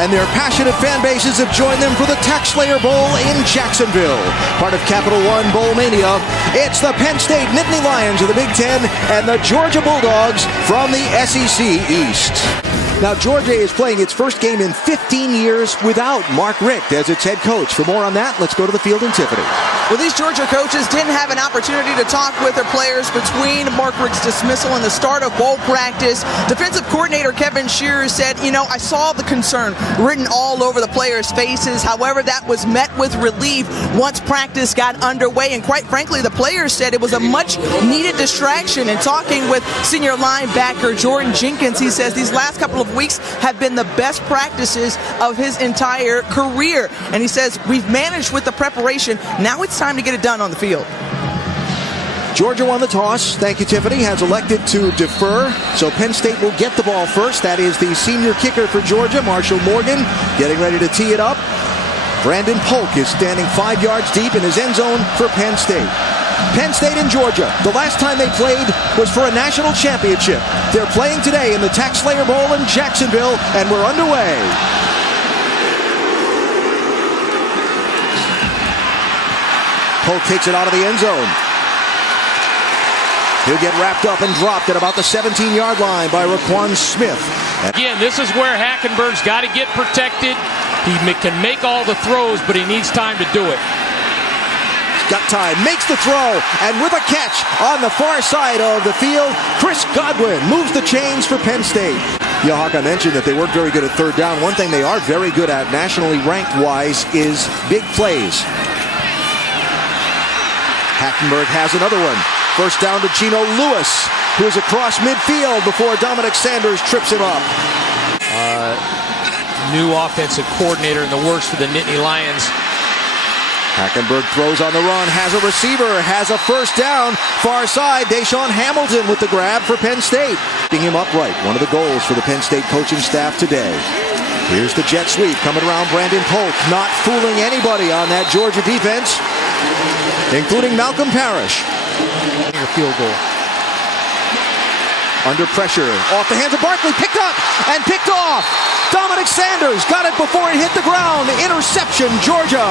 and their passionate fan bases have joined them for the Tax Slayer Bowl in Jacksonville. Part of Capital One Bowl Mania, it's the Penn State Nittany Lions of the Big Ten and the Georgia Bulldogs from the SEC East. Now, Georgia is playing its first game in 15 years without Mark Richt as its head coach. For more on that, let's go to the field in Tiffany. Well, these Georgia coaches didn't have an opportunity to talk with their players between Mark Richt's dismissal and the start of bowl practice. Defensive coordinator Kevin Shears said, I saw the concern written all over the players' faces. However, that was met with relief once practice got underway. And quite frankly, the players said it was a much-needed distraction. And talking with senior linebacker Jordan Jenkins, he says these last couple of weeks have been the best practices of his entire career. And he says, we've managed with the preparation. Now it's time to get it done on the field. Georgia won the toss. Thank you, Tiffany. Has elected to defer. So Penn State will get the ball first. That is the senior kicker for Georgia, Marshall Morgan, getting ready to tee it up. Brandon Polk is standing 5 yards deep in his end zone for Penn State. Penn State and Georgia, the last time they played was for a national championship. They're playing today in the Tax Slayer Bowl in Jacksonville, and we're underway. Polk takes it out of the end zone. He'll get wrapped up and dropped at about the 17-yard line by Raquan Smith. Again, this is where Hackenberg's got to get protected. He can make all the throws, but he needs time to do it. Got time, makes the throw, and with a catch on the far side of the field, Chris Godwin moves the chains for Penn State. Hawk, I mentioned that they weren't very good at third down. One thing they are very good at, nationally ranked-wise, is big plays. Hackenberg has another one. First down to Geno Lewis, who is across midfield before Dominic Sanders trips him up. New offensive coordinator in the works for the Nittany Lions. Hackenberg throws on the run, has a receiver, has a first down. Far side, Deshaun Hamilton with the grab for Penn State. Keeping him upright, one of the goals for the Penn State coaching staff today. Here's the jet sweep coming around Brandon Polk, not fooling anybody on that Georgia defense, including Malcolm Parrish. Field goal. Under pressure, off the hands of Barkley, picked up and picked off. Dominic Sanders got it before it hit the ground. Interception, Georgia.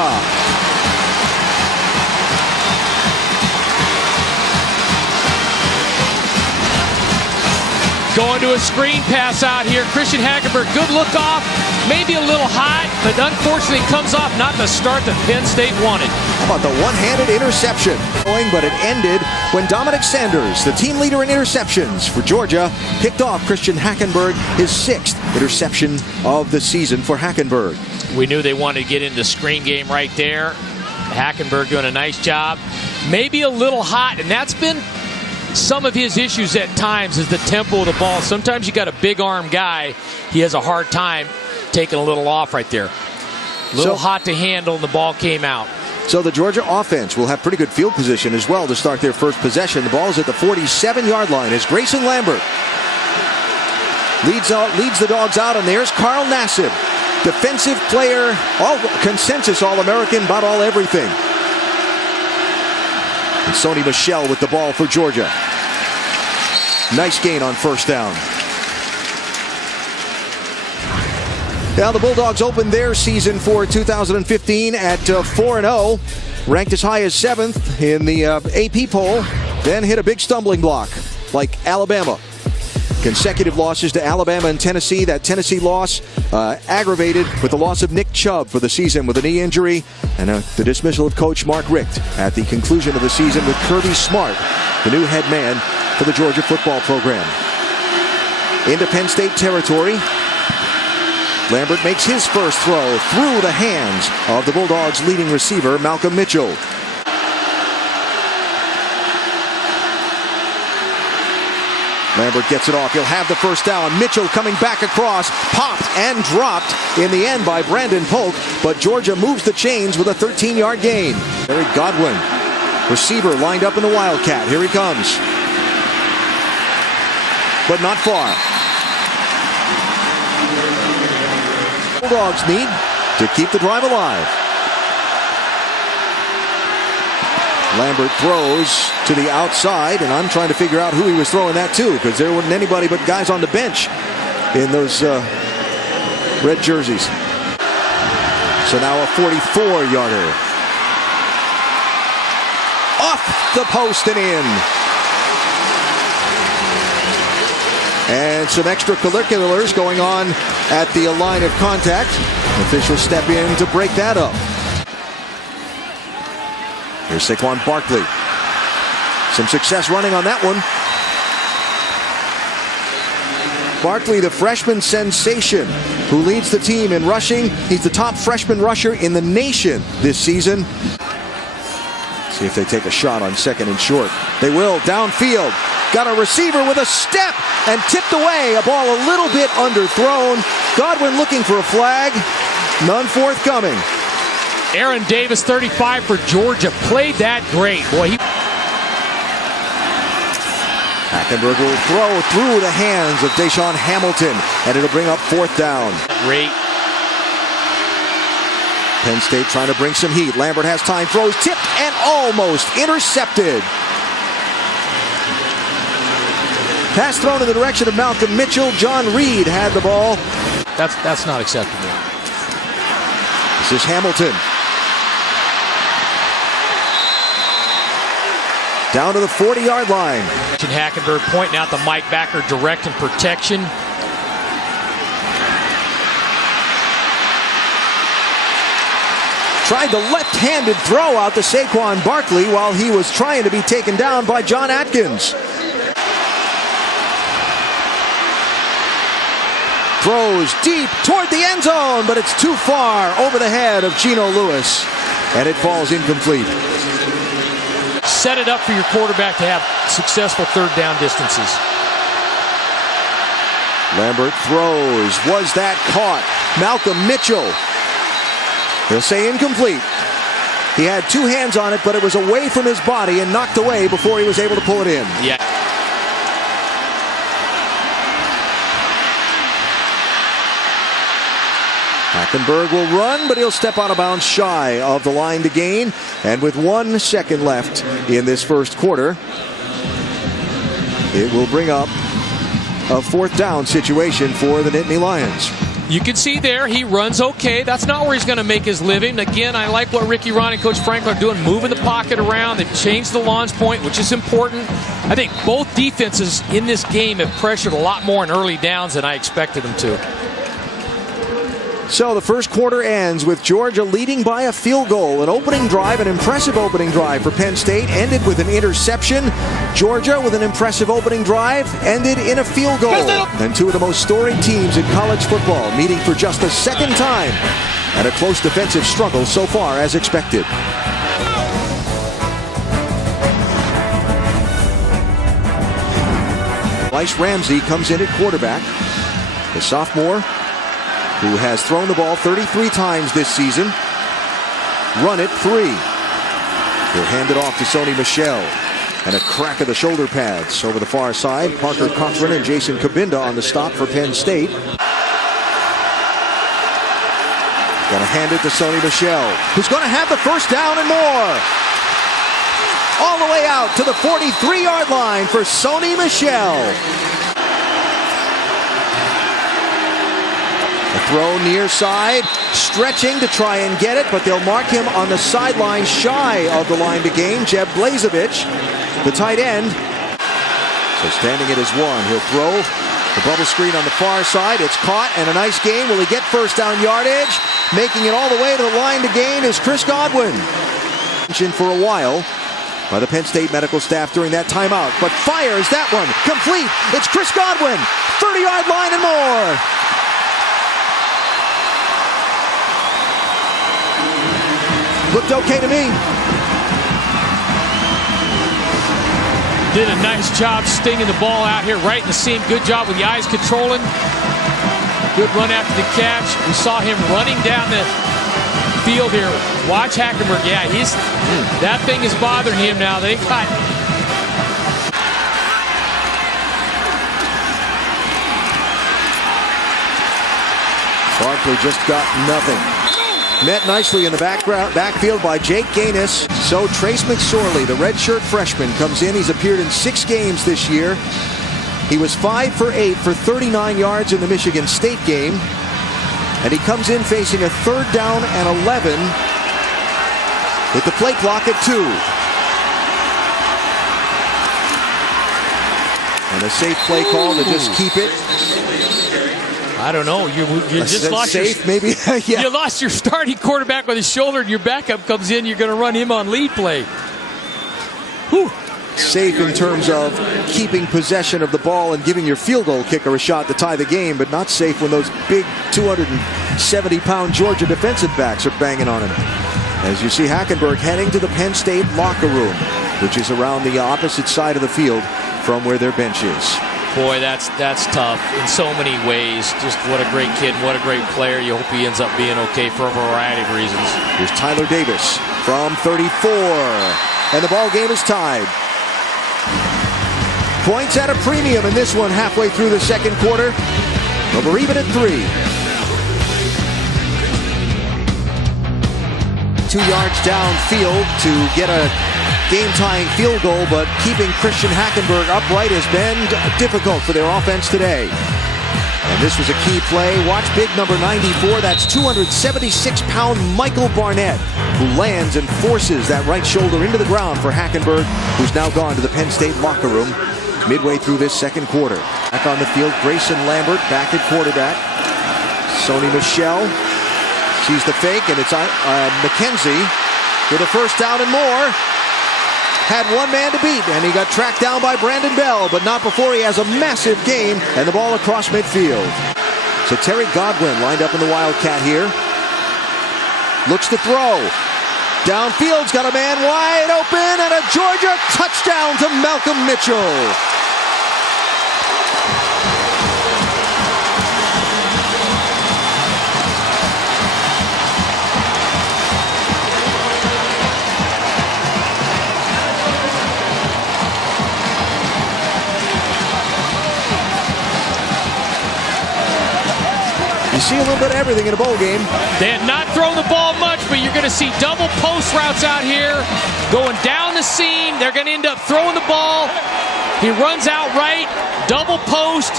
Going to a screen pass out here. Christian Hackenberg, good look off. Maybe a little hot, but unfortunately comes off not the start that Penn State wanted. How about the one-handed interception? But it ended when Dominic Sanders, the team leader in interceptions for Georgia, picked off Christian Hackenberg, his 6th interception of the season for Hackenberg. We knew they wanted to get into the screen game right there. Hackenberg doing a nice job. Maybe a little hot, and that's been some of his issues at times, is the tempo of the ball. Sometimes you got a big arm guy, he has a hard time taking a little off right there. A little hot to handle, and the ball came out. So the Georgia offense will have pretty good field position as well to start their first possession. The ball is at the 47-yard line as Grayson Lambert leads the dogs out, and there's Carl Nassib, defensive player, consensus All-American, about all everything. And Sony Michel with the ball for Georgia. Nice gain on first down. Now the Bulldogs opened their season for 2015 at 4-0, ranked as high as 7th in the AP poll, then hit a big stumbling block like Alabama. Consecutive losses to Alabama and Tennessee. That Tennessee loss aggravated with the loss of Nick Chubb for the season with a knee injury, and the dismissal of coach Mark Richt at the conclusion of the season with Kirby Smart, the new head man for the Georgia football program. Into Penn State territory. Lambert makes his first throw through the hands of the Bulldogs' leading receiver, Malcolm Mitchell. Lambert gets it off. He'll have the first down. Mitchell coming back across, popped and dropped in the end by Brandon Polk, but Georgia moves the chains with a 13-yard gain. Eric Godwin, receiver lined up in the Wildcat. Here he comes. But not far. Bulldogs need to keep the drive alive. Lambert throws to the outside, and I'm trying to figure out who he was throwing that to, because there wasn't anybody but guys on the bench in those red jerseys. So now a 44-yarder. Off the post and in. And some extracurriculars going on at the line of contact. Officials step in to break that up. Here's Saquon Barkley. Some success running on that one. Barkley, the freshman sensation who leads the team in rushing. He's the top freshman rusher in the nation this season. See if they take a shot on second and short. They will. Downfield. Got a receiver with a step and tipped away. A ball a little bit underthrown. Godwin looking for a flag. None forthcoming. Aaron Davis, 35 for Georgia. Played that great. Boy, Hackenberg will throw through the hands of Deshaun Hamilton, and it'll bring up fourth down. Great. Penn State trying to bring some heat. Lambert has time, throws, tipped, and almost intercepted. Pass thrown in the direction of Malcolm Mitchell. John Reed had the ball. That's not acceptable. This is Hamilton. Down to the 40-yard line. Hackenberg pointing out the Mike Backer direct and protection. Tried the left-handed throw out to Saquon Barkley while he was trying to be taken down by John Atkins. Throws deep toward the end zone, but it's too far over the head of Geno Lewis, and it falls incomplete. Set it up for your quarterback to have successful third down distances. Lambert throws. Was that caught? Malcolm Mitchell. He'll say incomplete. He had two hands on it, but it was away from his body and knocked away before he was able to pull it in. Yeah. Hackenberg will run, but he'll step out of bounds shy of the line to gain. And with 1 second left in this first quarter, it will bring up a fourth down situation for the Nittany Lions. You can see there, he runs okay. That's not where he's going to make his living. Again, I like what Ricky Ron and Coach Franklin are doing, moving the pocket around. They've changed the launch point, which is important. I think both defenses in this game have pressured a lot more in early downs than I expected them to. So the first quarter ends with Georgia leading by a field goal. An opening drive, an impressive opening drive for Penn State, ended with an interception. Georgia, with an impressive opening drive, ended in a field goal. And two of the most storied teams in college football meeting for just the second time. And a close defensive struggle so far as expected. Bryce Ramsey comes in at quarterback. The sophomore, who has thrown the ball 33 times this season, run it 3. He'll hand it off to Sony Michel. And a crack of the shoulder pads over the far side. Parker Cochran and Jason Kabinda on the stop for Penn State. Gonna hand it to Sony Michel, who's gonna have the first down and more. All the way out to the 43-yard line for Sony Michel. Throw near side, stretching to try and get it, but they'll mark him on the sideline shy of the line to gain. Jeb Blazevich, the tight end. So standing at his 1, he'll throw the bubble screen on the far side. It's caught and a nice gain. Will he get first down yardage? Making it all the way to the line to gain is Chris Godwin. Mentioned for a while by the Penn State medical staff during that timeout, but fires that one complete. It's Chris Godwin, 30-yard line and more. Looked okay to me. Did a nice job stinging the ball out here right in the seam. Good job with the eyes controlling. Good run after the catch. We saw him running down the field here. Watch Hackenberg. Yeah, that thing is bothering him now. They've got... Barkley just got nothing. Met nicely in the backfield by Jake Gaines. So Trace McSorley, the redshirt freshman, comes in. He's appeared in 6 games this year. He was 5 for 8 for 39 yards in the Michigan State game. And he comes in facing a 3rd down and 11 with the play clock at 2. And a safe play call to just keep it. I don't know. You just lost safe, maybe. Yeah. You lost your starting quarterback with his shoulder, and your backup comes in. You're going to run him on lead play. Whew. Safe in terms of keeping possession of the ball and giving your field goal kicker a shot to tie the game, but not safe when those big 270-pound Georgia defensive backs are banging on him. As you see Hackenberg heading to the Penn State locker room, which is around the opposite side of the field from where their bench is. Boy, that's tough in so many ways. Just what a great kid, what a great player. You hope he ends up being okay for a variety of reasons. Here's Tyler Davis from 34, and the ball game is tied. Points at a premium in this one halfway through the second quarter. But we're even at 3. 2 yards downfield to get a game-tying field goal, but keeping Christian Hackenberg upright has been difficult for their offense today. And this was a key play. Watch big number 94. That's 276-pound Michael Barnett, who lands and forces that right shoulder into the ground for Hackenberg, who's now gone to the Penn State locker room midway through this second quarter. Back on the field, Grayson Lambert back at quarterback. Sony Michel sees the fake, and it's McKenzie with a first down and more. Had one man to beat, and he got tracked down by Brandon Bell, but not before he has a massive gain and the ball across midfield. So Terry Godwin lined up in the Wildcat here. Looks to throw. Downfield's got a man wide open, and a Georgia touchdown to Malcolm Mitchell. You see a little bit of everything in a bowl game. They had not thrown the ball much, but you're going to see double post routes out here. Going down the seam, they're going to end up throwing the ball. He runs out right, double post.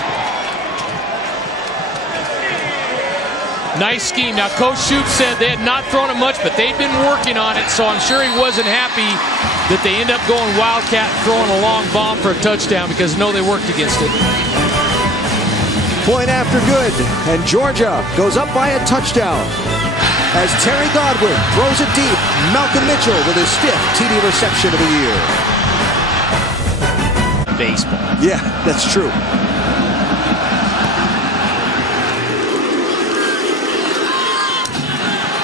Nice scheme. Now, Coach Shoup said they had not thrown it much, but they'd been working on it, so I'm sure he wasn't happy that they end up going Wildcat, throwing a long bomb for a touchdown, because no, they worked against it. Point after good, and Georgia goes up by a touchdown as Terry Godwin throws it deep. Malcolm Mitchell with his 5th TD reception of the year. Baseball. Yeah, that's true.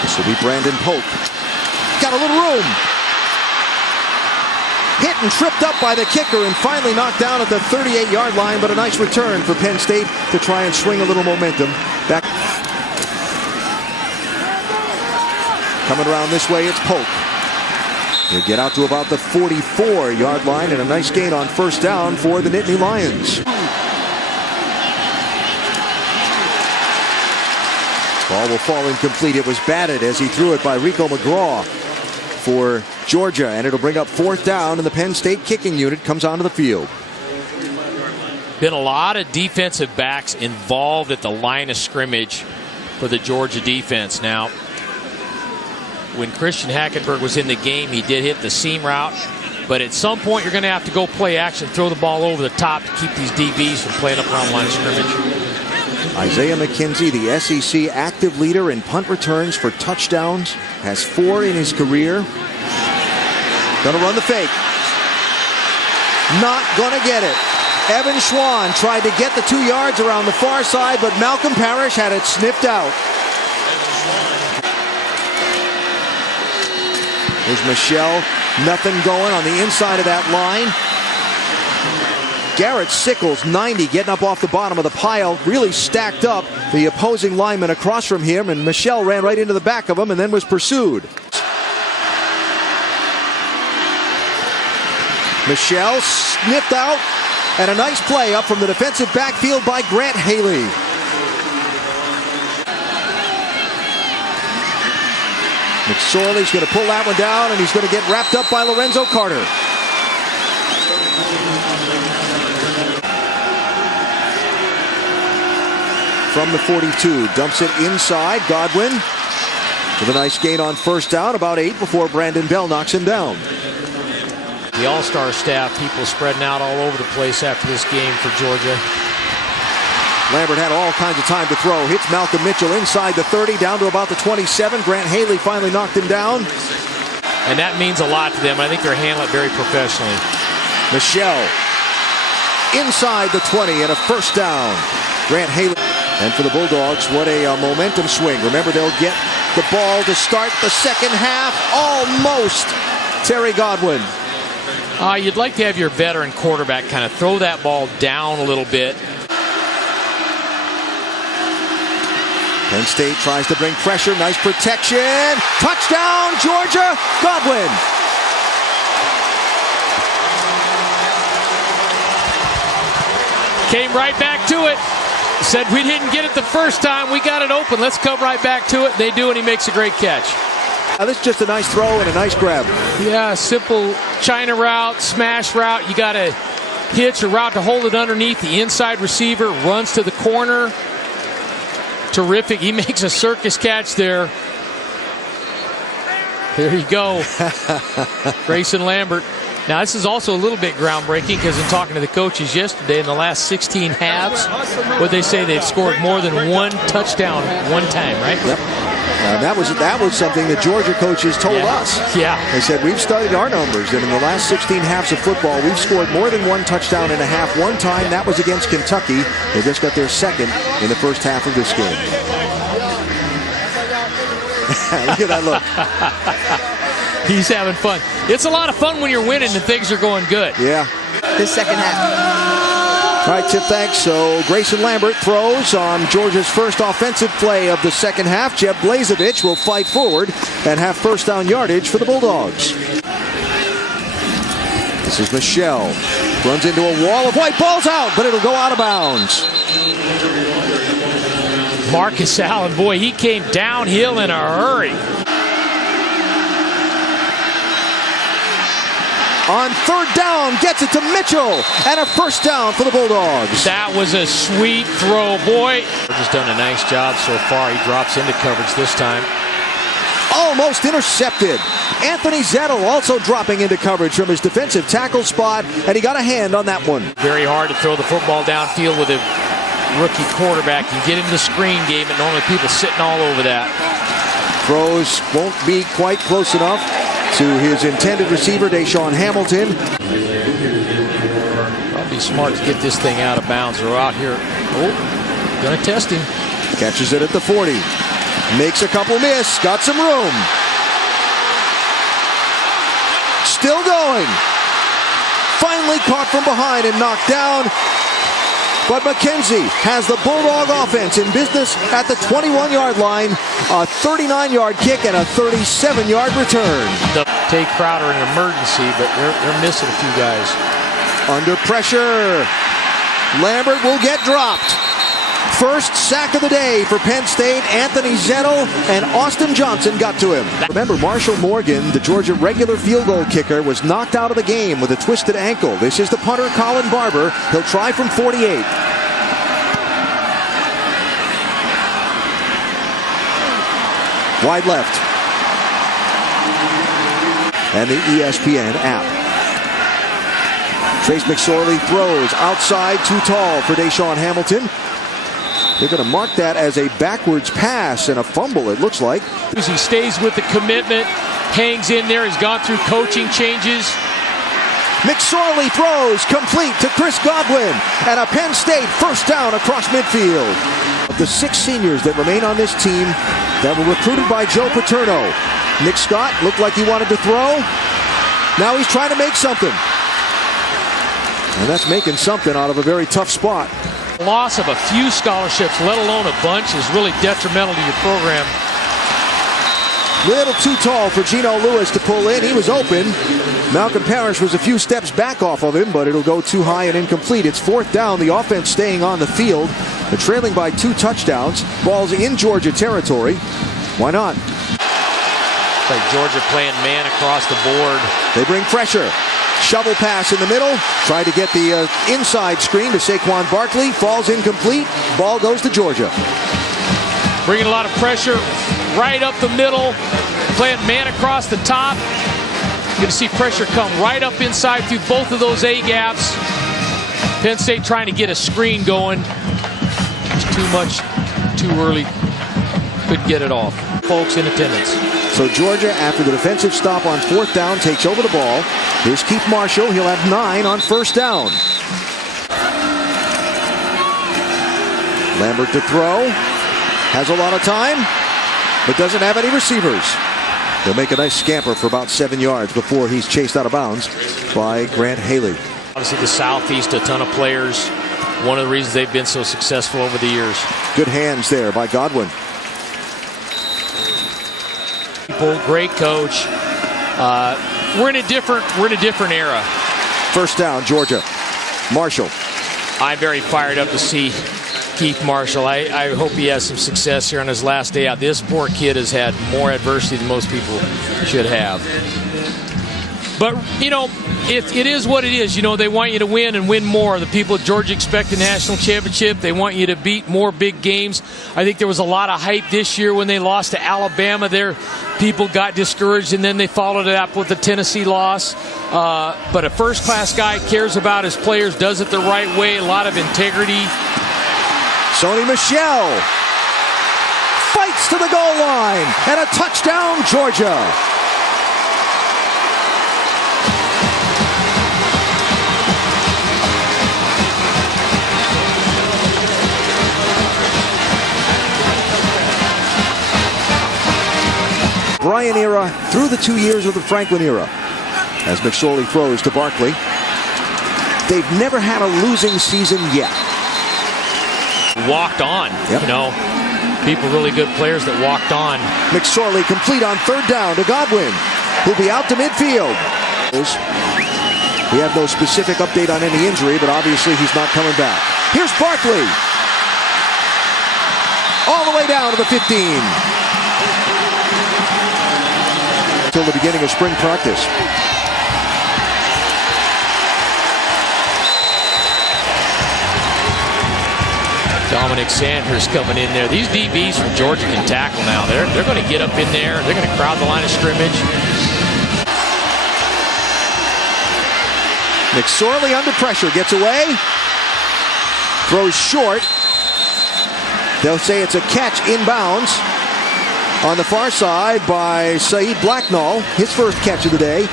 This will be Brandon Polk. Got a little room. Hit and tripped up by the kicker and finally knocked down at the 38-yard line, but a nice return for Penn State to try and swing a little momentum back. Coming around this way, it's Polk. He'll get out to about the 44-yard line, and a nice gain on first down for the Nittany Lions. Ball will fall incomplete. It was batted as he threw it by Rico McGraw for Georgia, and it'll bring up 4th down, and the Penn State kicking unit comes onto the field. Been a lot of defensive backs involved at the line of scrimmage for the Georgia defense. Now, when Christian Hackenberg was in the game, he did hit the seam route, but at some point you're going to have to go play action, throw the ball over the top to keep these DBs from playing up around line of scrimmage. Isaiah McKenzie, the SEC active leader in punt returns for touchdowns, has 4 in his career. Gonna run the fake. Not gonna get it. Evan Schwan tried to get the 2 yards around the far side, but Malcolm Parrish had it sniffed out. There's Michelle. Nothing going on the inside of that line. Garrett Sickles, 90, getting up off the bottom of the pile, really stacked up the opposing lineman across from him, and Michelle ran right into the back of him and then was pursued. Michelle sniffed out, and a nice play up from the defensive backfield by Grant Haley. McSorley's going to pull that one down, and he's going to get wrapped up by Lorenzo Carter. from the 42. Dumps it inside. Godwin with a nice gain on first down. About 8 before Brandon Bell knocks him down. The all-star staff, people spreading out all over the place after this game for Georgia. Lambert had all kinds of time to throw. Hits Malcolm Mitchell inside the 30, down to about the 27. Grant Haley finally knocked him down. And that means a lot to them. I think they're handling it very professionally. Michelle inside the 20 and a first down. Grant Haley. And for the Bulldogs, what a momentum swing. Remember, they'll get the ball to start the second half. Almost. Terry Godwin. You'd like to have your veteran quarterback kind of throw that ball down a little bit. Penn State tries to bring pressure. Nice protection. Touchdown, Georgia. Godwin. Came right back to it. Said we didn't get it the first time. We got it open. Let's come right back to it. They do, and he makes a great catch. This is just a nice throw and a nice grab. Yeah, simple China route, smash route. You got to hitch a route to hold it underneath. The inside receiver runs to the corner. Terrific. He makes a circus catch there. There you go. Grayson Lambert. Now, this is also a little bit groundbreaking because in talking to the coaches yesterday, in the last 16 halves, what they say, they've scored more than one touchdown one time, right? Yep. That was something that Georgia coaches told us. Yeah. They said, we've studied our numbers, and in the last 16 halves of football, we've scored more than one touchdown and a half. One time, that was against Kentucky. They just got their second in the first half of this game. Look at that look. He's having fun. It's a lot of fun when you're winning and things are going good. Yeah. This second half. All right, Tip, thanks. So Grayson Lambert throws on Georgia's first offensive play of the second half. Jeb Blazevich will fight forward and have first down yardage for the Bulldogs. This is Michelle. Runs into a wall of white. Ball's out, but it'll go out of bounds. Marcus Allen, boy, he came downhill in a hurry. On third down, gets it to Mitchell, and a first down for the Bulldogs. That was a sweet throw, boy. Just done a nice job so far. He drops into coverage this time. Almost intercepted. Anthony Zettel also dropping into coverage from his defensive tackle spot, and he got a hand on that one. Very hard to throw the football downfield with a rookie quarterback. You get into the screen game, and normally people sitting all over that. Throws won't be quite close enough to his intended receiver, Deshaun Hamilton. Probably smart to get this thing out of bounds. We're out here. Oh, gonna test him. Catches it at the 40. Makes a couple miss. Got some room. Still going. Finally caught from behind and knocked down. But McKenzie has the Bulldog offense in business at the 21-yard line. A 39-yard kick and a 37-yard return. Take Crowder in an emergency, but they're missing a few guys. Under pressure. Lambert will get dropped. First sack of the day for Penn State. Anthony Zettel and Austin Johnson got to him. Remember, Marshall Morgan, the Georgia regular field goal kicker, was knocked out of the game with a twisted ankle. This is the punter, Colin Barber. He'll try from 48. Wide left. And the ESPN app. Trace McSorley throws outside, too tall for Deshaun Hamilton. They're going to mark that as a backwards pass and a fumble, it looks like. He stays with the commitment, hangs in there. He's gone through coaching changes. McSorley throws complete to Chris Godwin, and a Penn State first down across midfield. Of the 6 seniors that remain on this team that were recruited by Joe Paterno, Nick Scott looked like he wanted to throw. Now he's trying to make something. And that's making something out of a very tough spot. Loss of a few scholarships, let alone a bunch, is really detrimental to your program. Little too tall for Geno Lewis to pull in. He was open. Malcolm Parrish was a few steps back off of him, but it'll go too high and incomplete. It's fourth down. The offense staying on the field. They're trailing by 2 touchdowns. Ball's in Georgia territory. Why not? It's like Georgia playing man across the board. They bring pressure. Shovel pass in the middle. Tried to get the inside screen to Saquon Barkley. Falls incomplete. Ball goes to Georgia. Bringing a lot of pressure right up the middle. Playing man across the top. You're going to see pressure come right up inside through both of those A-gaps. Penn State trying to get a screen going. It's too much, too early. Couldn't get it off. Folks in attendance. So Georgia, after the defensive stop on 4th down, takes over the ball. Here's Keith Marshall. He'll have 9 on 1st down. Lambert to throw. Has a lot of time, but doesn't have any receivers. He'll make a nice scamper for about 7 yards before he's chased out of bounds by Grant Haley. Obviously the Southeast, a ton of players. One of the reasons they've been so successful over the years. Good hands there by Godwin. Great coach. We're in a different era. 1st down, Georgia. Marshall. I'm very fired up to see Keith Marshall. I hope he has some success here on his last day out. This poor kid has had more adversity than most people should have. But, you know, it is what it is. You know, they want you to win and win more. The people at Georgia expect a national championship. They want you to beat more big games. I think there was a lot of hype this year when they lost to Alabama. Their people got discouraged, and then they followed it up with the Tennessee loss. But a first-class guy cares about his players, does it the right way, a lot of integrity. Sony Michel fights to the goal line, and a touchdown, Georgia. Bryant era through the 2 years of the Franklin era. As McSorley throws to Barkley. They've never had a losing season yet. Walked on, yep. You know, people really good players that walked on. McSorley complete on 3rd down to Godwin, who'll be out to midfield. We have no specific update on any injury, but obviously he's not coming back. Here's Barkley. All the way down to the 15. Until the beginning of spring practice. Dominic Sanders coming in there. These DBs from Georgia can tackle now. They're going to get up in there. They're going to crowd the line of scrimmage. McSorley under pressure. Gets away. Throws short. They'll say it's a catch inbounds. On the far side by Saeed Blacknall. His first catch of the day.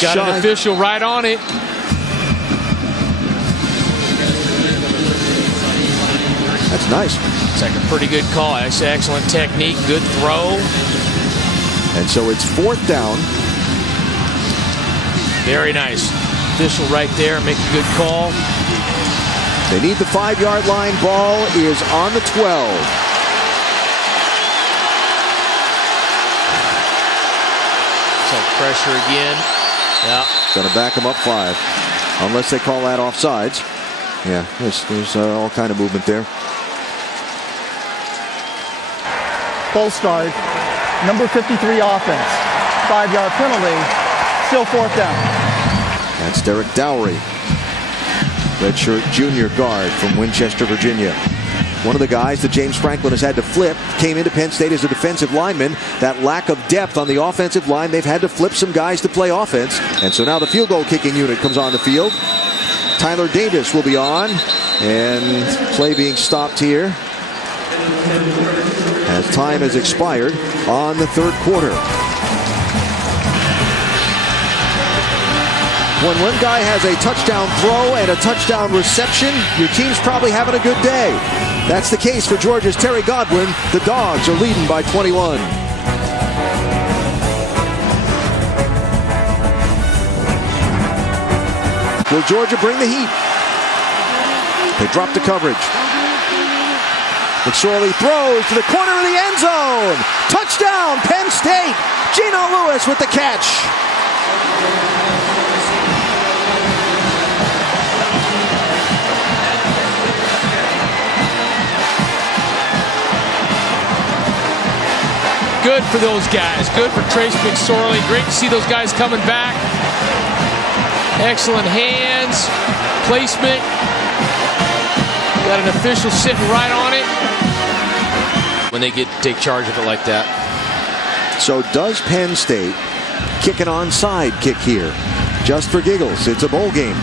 Got an official right on it. That's nice. It's like a pretty good call. That's excellent technique. Good throw. And so it's 4th down. Very nice. Official right there. Make a good call. They need the 5-yard line. Ball is on the 12. Pressure again. Yeah. Going to back them up 5. Unless they call that offsides. Yeah, there's all kind of movement there. False start. Number 53 offense. 5-yard penalty. Still 4th down. That's Derek Dowry. Redshirt junior guard from Winchester, Virginia. One of the guys that James Franklin has had to flip came into Penn State as a defensive lineman. That lack of depth on the offensive line, they've had to flip some guys to play offense. And so now the field goal kicking unit comes on the field. Tyler Davis will be on. And play being stopped here as time has expired on the 3rd quarter. When one guy has a touchdown throw and a touchdown reception, your team's probably having a good day. That's the case for Georgia's Terry Godwin. The Dogs are leading by 21. Will Georgia bring the heat? They drop the coverage. McSorley throws to the corner of the end zone. Touchdown, Penn State. Geno Lewis with the catch. Good for those guys. Good for Trace McSorley. Great to see those guys coming back. Excellent hands, placement. Got an official sitting right on it. When they take charge of it like that. So does Penn State kick an onside kick here? Just for giggles. It's a bowl game.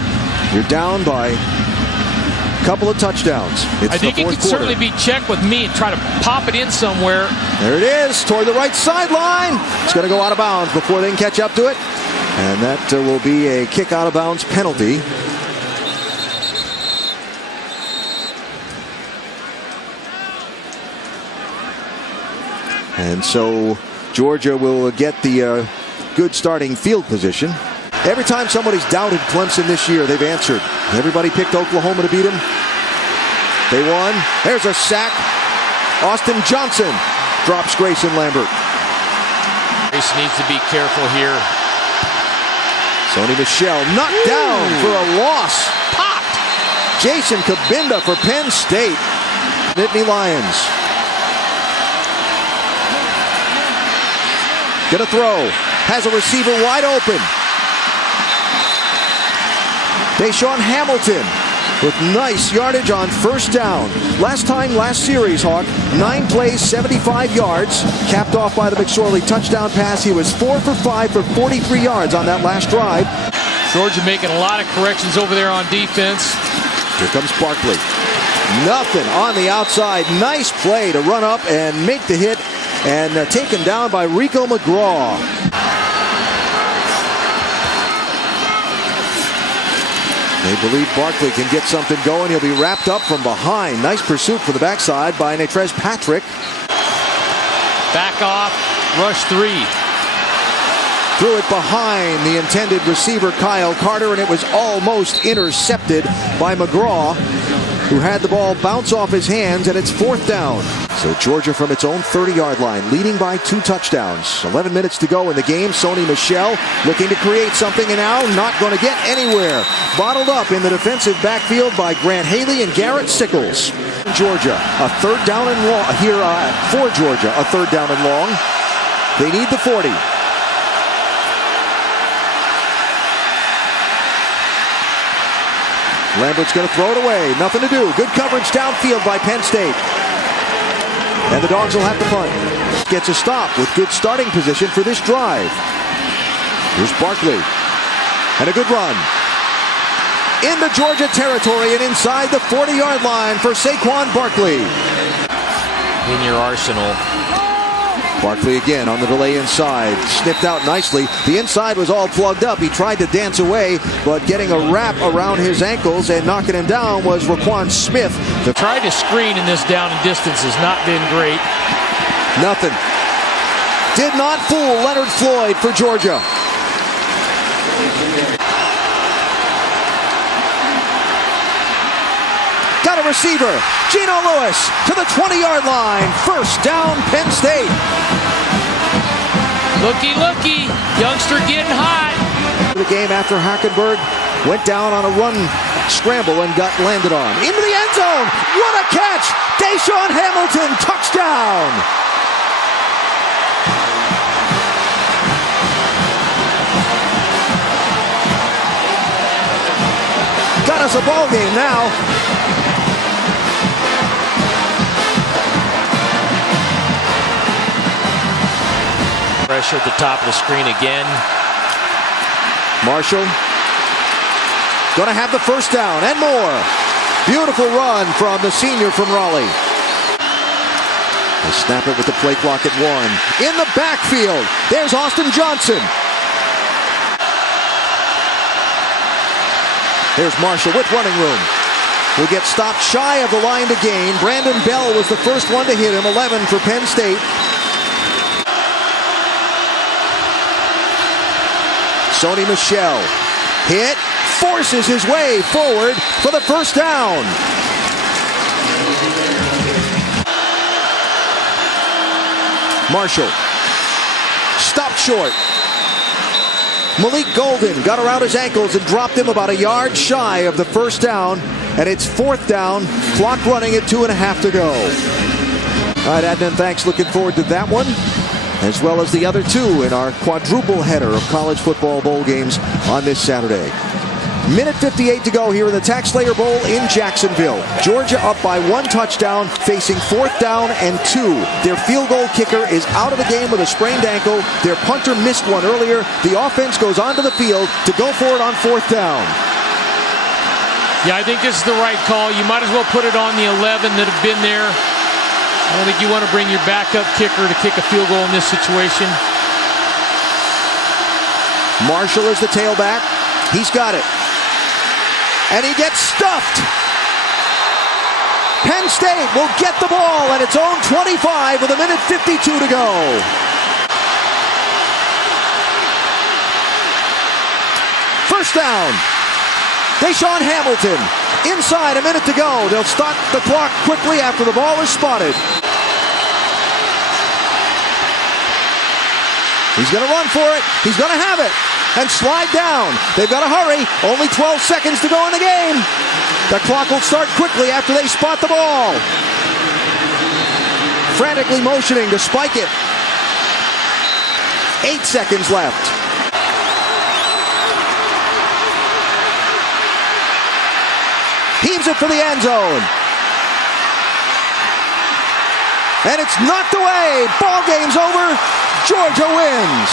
You're down by a couple of touchdowns. It's I think the it fourth could certainly be checked with me and try to pop it in somewhere. There it is, toward the right sideline. It's going to go out of bounds before they can catch up to it. And that will be a kick out of bounds penalty. And so Georgia will get the good starting field position. Every time somebody's doubted Clemson this year, they've answered. Everybody picked Oklahoma to beat them. They won. There's a sack. Austin Johnson drops Grayson Lambert. Grayson needs to be careful here. Sony Michel knocked down for a loss. Popped. Jason Kabinda for Penn State. Nittany Lions. Gonna throw. Has a receiver wide open. Deshaun Hamilton with nice yardage on first down. Last series, Hawk, 9 plays, 75 yards. Capped off by the McSorley touchdown pass. He was 4 for 5 for 43 yards on that last drive. Georgia making a lot of corrections over there on defense. Here comes Barkley. Nothing on the outside. Nice play to run up and make the hit and taken down by Rico McGraw. They believe Barkley can get something going. He'll be wrapped up from behind. Nice pursuit for the backside by Natrez Patrick. Back off, rush 3. Threw it behind the intended receiver, Kyle Carter, and it was almost intercepted by McGraw, who had the ball bounce off his hands, and it's 4th down. So Georgia from its own 30-yard line, leading by 2 touchdowns. 11 minutes to go in the game. Sony Michel looking to create something, and now not going to get anywhere. Bottled up in the defensive backfield by Grant Haley and Garrett Sickles. Georgia, a 3rd down and long here for Georgia, a 3rd down and long. They need the 40. Lambert's going to throw it away. Nothing to do. Good coverage downfield by Penn State. And the Dogs will have to punt. Gets a stop with good starting position for this drive. Here's Barkley. And a good run. In the Georgia territory and inside the 40-yard line for Saquon Barkley. In your arsenal. Barkley again on the delay inside. Snipped out nicely. The inside was all plugged up. He tried to dance away, but getting a wrap around his ankles and knocking him down was Raquan Smith. Tried to screen in this down and distance has not been great. Nothing. Did not fool Leonard Floyd for Georgia. Got a receiver. Geno Lewis to the 20-yard line. 1st down, Penn State. Looky, looky. Youngster getting hot. The game after Hackenberg went down on a run scramble and got landed on. Into the end zone. What a catch. Deshaun Hamilton, touchdown. Got us a ball game now. Pressure at the top of the screen again. Marshall going to have the 1st down and more. Beautiful run from the senior from Raleigh. They snap it with the play clock at 1. In the backfield, there's Austin Johnson. There's Marshall with running room. Will get stopped shy of the line to gain. Brandon Bell was the first one to hit him. 11 for Penn State. Sony Michel hit, forces his way forward for the 1st down. Marshall stopped short. Malik Golden got around his ankles and dropped him about a yard shy of the 1st down. And it's 4th down, clock running at 2.5 to go. All right, Adnan, thanks. Looking forward to that one, as well as the other 2 in our quadruple header of college football bowl games on this Saturday. Minute 58 to go here in the Tax-Slayer Bowl in Jacksonville. Georgia up by 1 touchdown, facing 4th down and 2. Their field goal kicker is out of the game with a sprained ankle. Their punter missed one earlier. The offense goes onto the field to go for it on 4th down. Yeah, I think this is the right call. You might as well put it on the 11 that have been there. I don't think you want to bring your backup kicker to kick a field goal in this situation. Marshall is the tailback. He's got it. And he gets stuffed. Penn State will get the ball at its own 25 with a minute 52 to go. First down. Deshaun Hamilton. Inside, a minute to go. They'll stop the clock quickly after the ball is spotted. He's going to run for it. He's going to have it. And slide down. They've got to hurry. Only 12 seconds to go in the game. The clock will start quickly after they spot the ball. Frantically motioning to spike it. 8 seconds left. Heaves it for the end zone. And it's knocked away. Ball game's over. Georgia wins.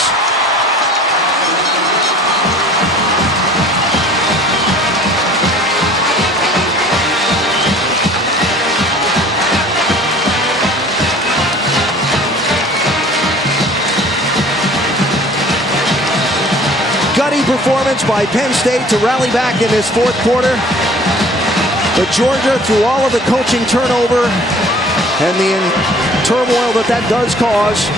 Gutty performance by Penn State to rally back in this 4th quarter. But Georgia, through all of the coaching turnover and the turmoil that does cause,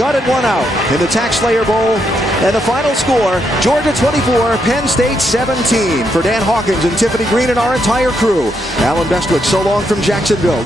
gutted one out in the Tax-Slayer Bowl. And the final score, Georgia 24, Penn State 17. For Dan Hawkins and Tiffany Green and our entire crew, Alan Bestwick, so long from Jacksonville.